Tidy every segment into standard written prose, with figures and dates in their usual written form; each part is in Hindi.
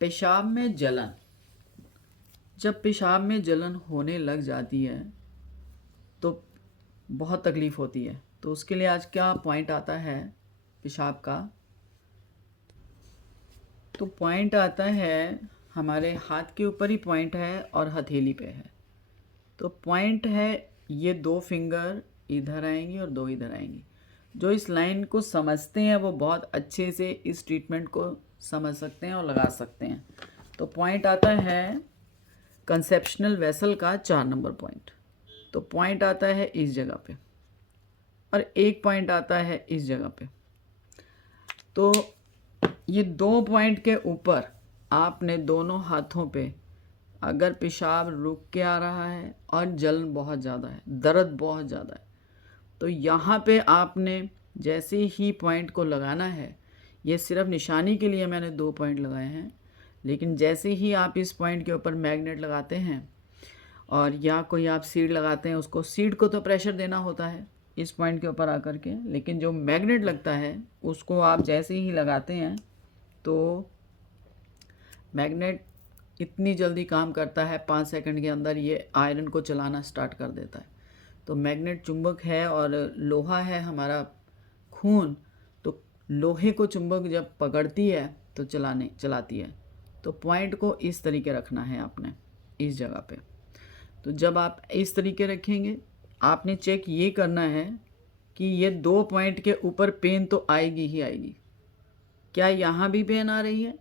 पेशाब में जलन। जब पेशाब में जलन होने लग जाती है तो बहुत तकलीफ़ होती है। तो उसके लिए आज क्या पॉइंट आता है पेशाब का, तो पॉइंट आता है हमारे हाथ के ऊपर ही पॉइंट है और हथेली पे है। तो पॉइंट है ये 2 फिंगर इधर आएंगी और 2 इधर आएंगी। जो इस लाइन को समझते हैं वो बहुत अच्छे से इस ट्रीटमेंट को समझ सकते हैं और लगा सकते हैं। तो पॉइंट आता है कंसेप्शनल वेसल का 4 नंबर पॉइंट। तो पॉइंट आता है इस जगह पे और एक पॉइंट आता है इस जगह पे। तो ये 2 पॉइंट के ऊपर आपने दोनों हाथों पे अगर पेशाब रुक के आ रहा है और जलन बहुत ज़्यादा है, दर्द बहुत ज़्यादा है, तो यहाँ पे आपने जैसे ही पॉइंट को लगाना है, ये सिर्फ निशानी के लिए मैंने 2 पॉइंट लगाए हैं, लेकिन जैसे ही आप इस पॉइंट के ऊपर मैग्नेट लगाते हैं और या कोई आप सीड लगाते हैं, उसको सीड को तो प्रेशर देना होता है इस पॉइंट के ऊपर आकर के, लेकिन जो मैग्नेट लगता है उसको आप जैसे ही लगाते हैं तो मैग्नेट इतनी जल्दी काम करता है 5 सेकंड के अंदर ये आयरन को चलाना स्टार्ट कर देता है। तो मैग्नेट चुंबक है और लोहा है हमारा खून, तो लोहे को चुंबक जब पकड़ती है तो चलाती है। तो पॉइंट को इस तरीके रखना है आपने इस जगह पे। तो जब आप इस तरीके रखेंगे, आपने चेक ये करना है कि ये 2 पॉइंट के ऊपर पेन तो आएगी ही आएगी। क्या यहाँ भी पेन आ रही है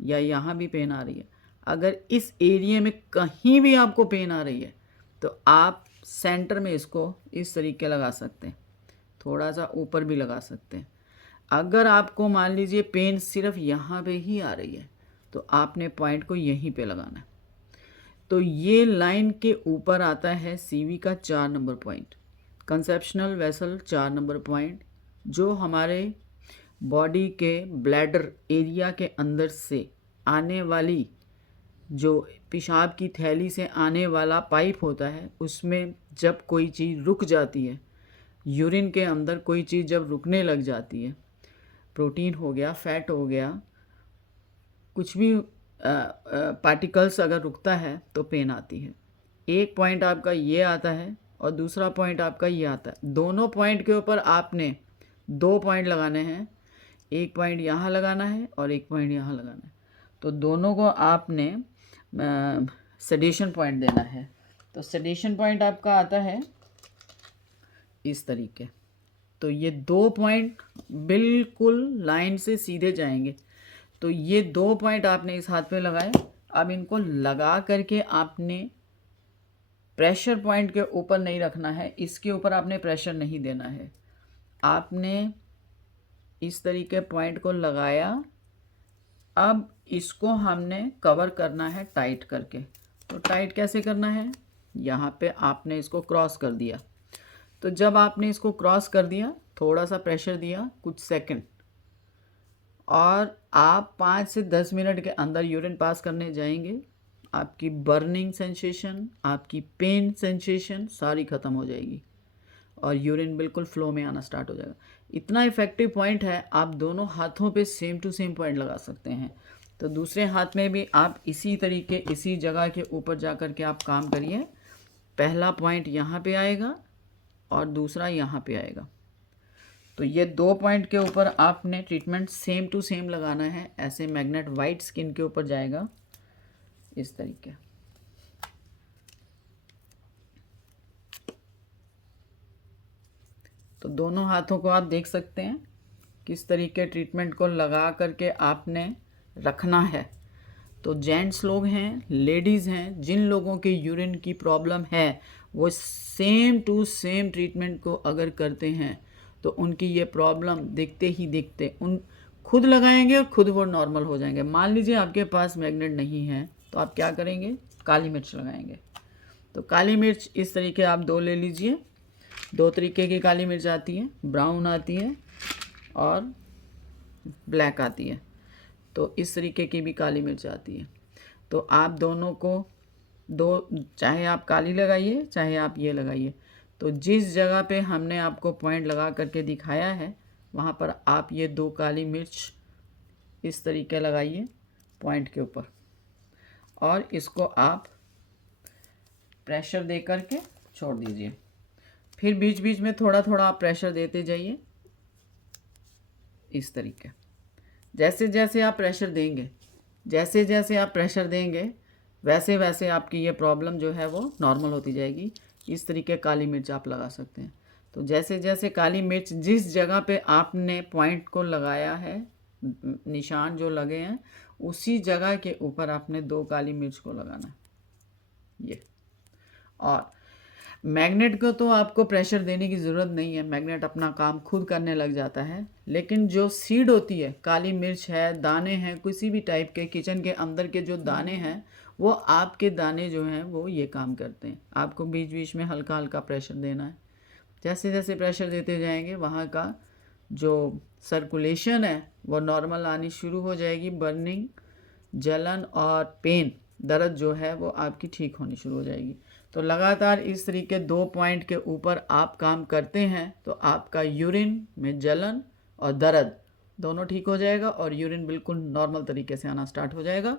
या यहाँ भी पेन आ रही है? अगर इस एरिया में कहीं भी आपको पेन आ रही है तो आप सेंटर में इसको इस तरीके लगा सकते हैं, थोड़ा सा ऊपर भी लगा सकते हैं। अगर आपको मान लीजिए पेन सिर्फ यहाँ पे ही आ रही है तो आपने पॉइंट को यहीं पे लगाना है। तो ये लाइन के ऊपर आता है सीवी का 4 number point, conceptional vessel 4 number point, जो हमारे बॉडी के ब्लैडर एरिया के अंदर से आने वाली, जो पेशाब की थैली से आने वाला पाइप होता है, उसमें जब कोई चीज़ रुक जाती है, यूरिन के अंदर कोई चीज़ जब रुकने लग जाती है, प्रोटीन हो गया, फैट हो गया, कुछ भी पार्टिकल्स अगर रुकता है तो पेन आती है। एक पॉइंट आपका ये आता है और दूसरा पॉइंट आपका ये आता है। दोनों पॉइंट के ऊपर आपने 2 पॉइंट लगाने हैं, एक पॉइंट यहाँ लगाना है और एक पॉइंट यहाँ लगाना है। तो दोनों को आपने सेडेशन पॉइंट देना है। तो सेडेशन पॉइंट आपका आता है इस तरीके। तो ये 2 पॉइंट बिल्कुल लाइन से सीधे जाएंगे। तो ये 2 पॉइंट आपने इस हाथ पे लगाए। अब इनको लगा करके आपने प्रेशर पॉइंट के ऊपर नहीं रखना है, इसके ऊपर आपने प्रेशर नहीं देना है। आपने इस तरीके पॉइंट को लगाया, अब इसको हमने कवर करना है टाइट करके। तो टाइट कैसे करना है, यहाँ पे आपने इसको क्रॉस कर दिया। तो जब आपने इसको क्रॉस कर दिया, थोड़ा सा प्रेशर दिया कुछ सेकंड, और आप 5 से 10 मिनट के अंदर यूरिन पास करने जाएंगे, आपकी बर्निंग सेंसेशन, आपकी पेन सेंसेशन सारी ख़त्म हो जाएगी और यूरिन बिल्कुल फ्लो में आना स्टार्ट हो जाएगा। इतना इफेक्टिव पॉइंट है, आप दोनों हाथों पे सेम टू सेम पॉइंट लगा सकते हैं। तो दूसरे हाथ में भी आप इसी तरीके इसी जगह के ऊपर जा कर के आप काम करिए। पहला पॉइंट यहाँ पे आएगा और दूसरा यहाँ पे आएगा। तो ये 2 पॉइंट के ऊपर आपने ट्रीटमेंट सेम टू सेम लगाना है। ऐसे मैग्नेट वाइट स्किन के ऊपर जाएगा इस तरीके। तो दोनों हाथों को आप देख सकते हैं किस तरीके ट्रीटमेंट को लगा करके आपने रखना है। तो जेंट्स लोग हैं, लेडीज़ हैं, जिन लोगों के यूरिन की प्रॉब्लम है, वो सेम टू सेम ट्रीटमेंट को अगर करते हैं तो उनकी ये प्रॉब्लम देखते ही देखते उन खुद लगाएंगे और खुद वो नॉर्मल हो जाएंगे। मान लीजिए आपके पास मैग्नेट नहीं है तो आप क्या करेंगे, काली मिर्च लगाएंगे। तो काली मिर्च इस तरीके आप 2 ले लीजिए। 2 तरीके की काली मिर्च आती है, ब्राउन आती है और ब्लैक आती है। तो इस तरीके की भी काली मिर्च आती है। तो आप दोनों को चाहे आप काली लगाइए चाहे आप ये लगाइए। तो जिस जगह पे हमने आपको पॉइंट लगा करके दिखाया है वहाँ पर आप ये 2 काली मिर्च इस तरीके लगाइए। पॉइंट के ऊपर, और इसको आप प्रेशर दे करके छोड़ दीजिए। फिर बीच बीच में थोड़ा थोड़ा आप प्रेशर देते जाइए इस तरीके। जैसे जैसे आप प्रेशर देंगे, जैसे जैसे आप प्रेशर देंगे, वैसे वैसे आपकी ये प्रॉब्लम जो है वो नॉर्मल होती जाएगी। इस तरीके काली मिर्च आप लगा सकते हैं। तो जैसे जैसे काली मिर्च जिस जगह पे आपने पॉइंट को लगाया है, निशान जो लगे हैं, उसी जगह के ऊपर आपने 2 काली मिर्च को लगाना है ये। और मैग्नेट को तो आपको प्रेशर देने की ज़रूरत नहीं है, मैग्नेट अपना काम खुद करने लग जाता है। लेकिन जो सीड होती है, काली मिर्च है, दाने हैं किसी भी टाइप के, किचन के अंदर के जो दाने हैं, वो आपके दाने जो हैं वो ये काम करते हैं। आपको बीच बीच में हल्का हल्का प्रेशर देना है। जैसे जैसे प्रेशर देते जाएंगे, वहाँ का जो सर्कुलेशन है वो नॉर्मल आनी शुरू हो जाएगी। बर्निंग, जलन और पेन, दर्द जो है वो आपकी ठीक होनी शुरू हो जाएगी। तो लगातार इस तरीके 2 पॉइंट के ऊपर आप काम करते हैं तो आपका यूरिन में जलन और दर्द दोनों ठीक हो जाएगा, और यूरिन बिल्कुल नॉर्मल तरीके से आना स्टार्ट हो जाएगा।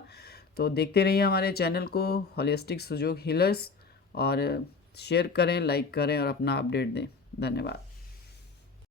तो देखते रहिए हमारे चैनल को, होलिस्टिक सुजोग हीलर्स, और शेयर करें, लाइक करें और अपना अपडेट दें। धन्यवाद।